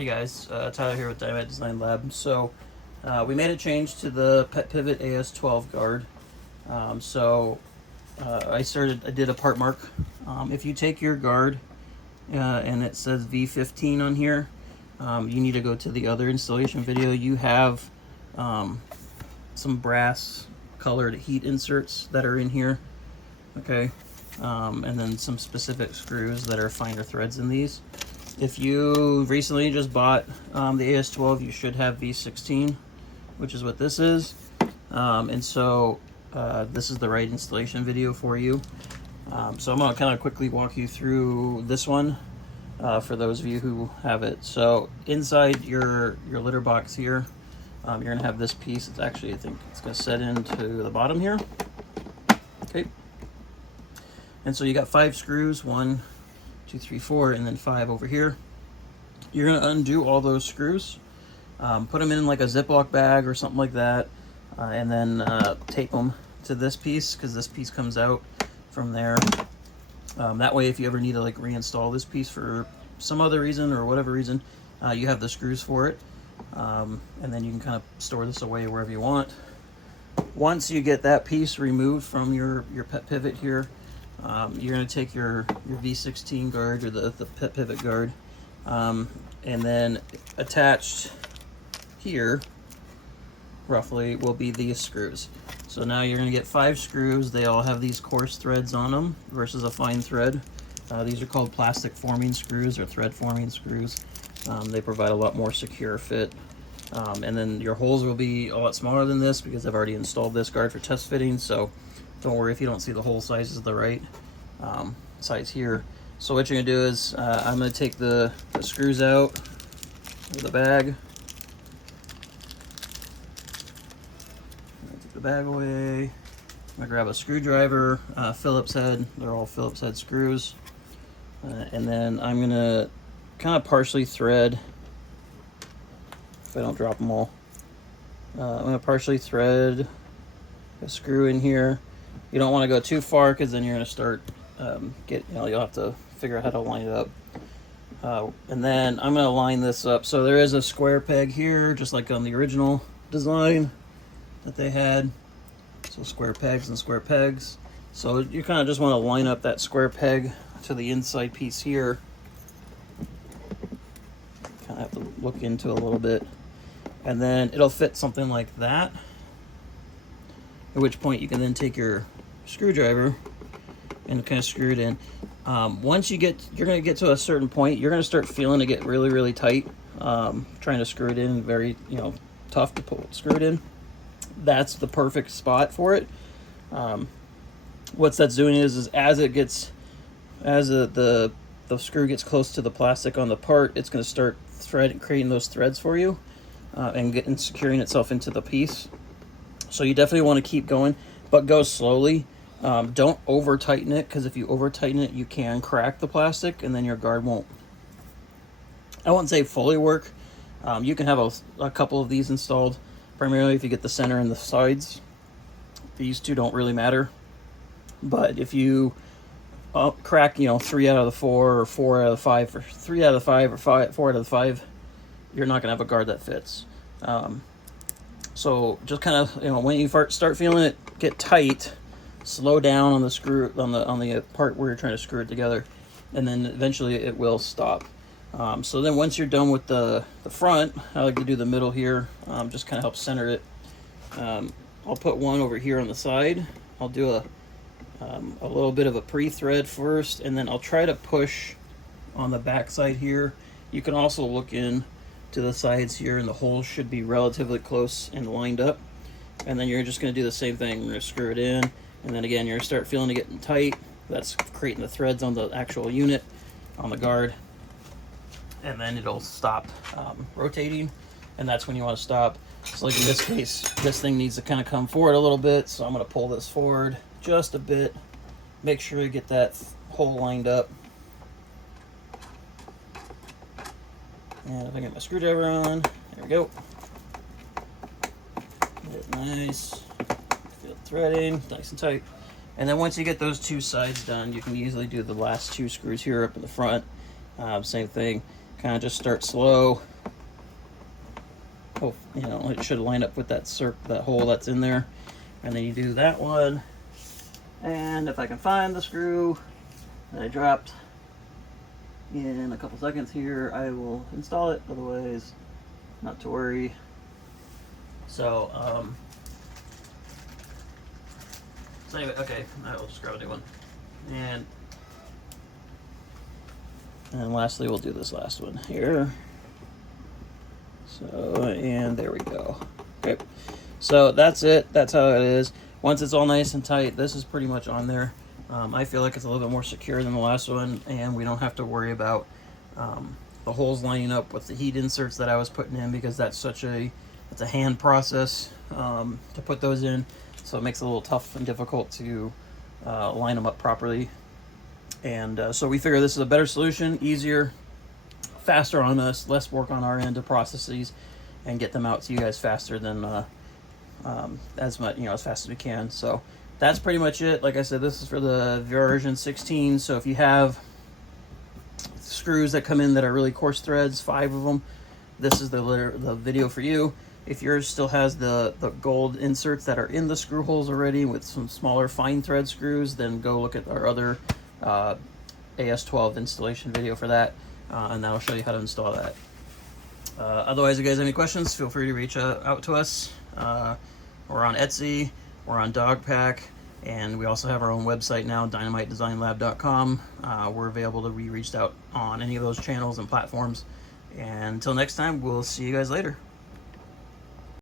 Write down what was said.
Hey guys, Tyler here with Dynamite Design Lab. So we made a change to the PetPivot AS12 guard. I did a part mark. If you take your guard and it says V15 on here, you need to go to the other installation video. You have some brass colored heat inserts that are in here, okay? And then some specific screws that are finer threads in these. If you recently just bought the AS12, you should have V16, which is what this is. This is the right installation video for you. So I'm going to kind of quickly walk you through this one for those of you who have it. So inside your litter box here, you're going to have this piece. It's actually, I think it's going to set into the bottom here. Okay. And so you got 5 screws, 1, 2, 3, 4, and then 5 over here. You're going to undo all those screws, put them in like a Ziploc bag or something like that, and then tape them to this piece, because this piece comes out from there. That way, if you ever need to like reinstall this piece for some other reason or whatever reason, you have the screws for it. And then you can kind of store this away wherever you want. Once you get that piece removed from your PetPivot here, you're going to take your V16 guard or the PetPivot guard, and then attached here roughly will be these screws. So now you're going to get 5 screws. They all have these coarse threads on them versus a fine thread. These are called plastic forming screws or thread forming screws. They provide a lot more secure fit. And then your holes will be a lot smaller than this because I've already installed this guard for test fitting, so don't worry if you don't see the hole size is the right size here. So what you're going to do is I'm going to take the screws out of the bag. Take the bag away. I'm going to grab a screwdriver, Phillips head. They're all Phillips head screws. And then I'm going to kind of partially thread, if I don't drop them all. I'm going to partially thread a screw in here. You don't want to go too far because then you're going to start you'll have to figure out how to line it up. And then I'm going to line this up. So there is a square peg here, just like on the original design that they had. So square pegs and square pegs. So you kind of just want to line up that square peg to the inside piece here. Kind of have to look into it a little bit. And then it'll fit something like that. At which point you can then take your screwdriver and kind of screw it in. Once you're going to get to a certain point, you're going to start feeling it get really, really tight. Trying to screw it in, very, tough to screw it in. That's the perfect spot for it. What that's doing is as the screw gets close to the plastic on the part, it's going to start creating those threads for you and securing itself into the piece. So you definitely want to keep going, but go slowly. Don't over tighten it, because if you over tighten it, you can crack the plastic and then your guard won't, I wouldn't say fully work. You can have a couple of these installed, primarily if you get the center and the sides. These two don't really matter. But if you crack, 3 out of the 4 or 4 out of the 5 or 3 out of the 5 or 4 out of the 5, you're not going to have a guard that fits. So just kind of, when you start feeling it get tight, slow down on the screw, on the part where you're trying to screw it together, and then eventually it will stop. So then once you're done with the front, I like to do the middle here, just kind of help center it. I'll put one over here on the side. I'll do a little bit of a pre-thread first, and then I'll try to push on the back side here. You can also look in to the sides here, and the holes should be relatively close and lined up. And then you're just going to do the same thing. You're going to screw it in, and then again you're going to start feeling it getting tight. That's creating the threads on the actual unit, on the guard, and then it'll stop rotating, and that's when you want to stop. So like in this case, this thing needs to kind of come forward a little bit, so I'm going to pull this forward just a bit. Make sure you get that hole lined up. And if I get my screwdriver on, there we go. Get it nice. Feel the threading, nice and tight. And then once you get those 2 sides done, you can easily do the last 2 screws here up in the front. Same thing. kind of just start slow. Oh, you know, it should line up with that that hole that's in there. And then you do that one. And if I can find the screw that I dropped in a couple seconds here, I will install it. Otherwise, not to worry. So, so anyway, okay, I will just grab a new one. And lastly, we'll do this last one here. So, and there we go. Okay, so that's it. That's how it is. Once it's all nice and tight, this is pretty much on there. I feel like it's a little bit more secure than the last one, and we don't have to worry about the holes lining up with the heat inserts that I was putting in, because that's it's a hand process to put those in, so it makes it a little tough and difficult to line them up properly. And so we figure this is a better solution, easier, faster on us, less work on our end to process these and get them out to you guys faster than as much, as fast as we can. So that's pretty much it. Like I said, this is for the version 16. So if you have screws that come in that are really coarse threads, 5 of them, this is the video for you. If yours still has the gold inserts that are in the screw holes already with some smaller fine thread screws, then go look at our other AS12 installation video for that, and that'll show you how to install that. Otherwise, if you guys have any questions, feel free to reach out to us. We're on Etsy, we're on DogPack, and we also have our own website now, dynamitedesignlab.com. We're available to be reached out on any of those channels and platforms. And until next time, we'll see you guys later.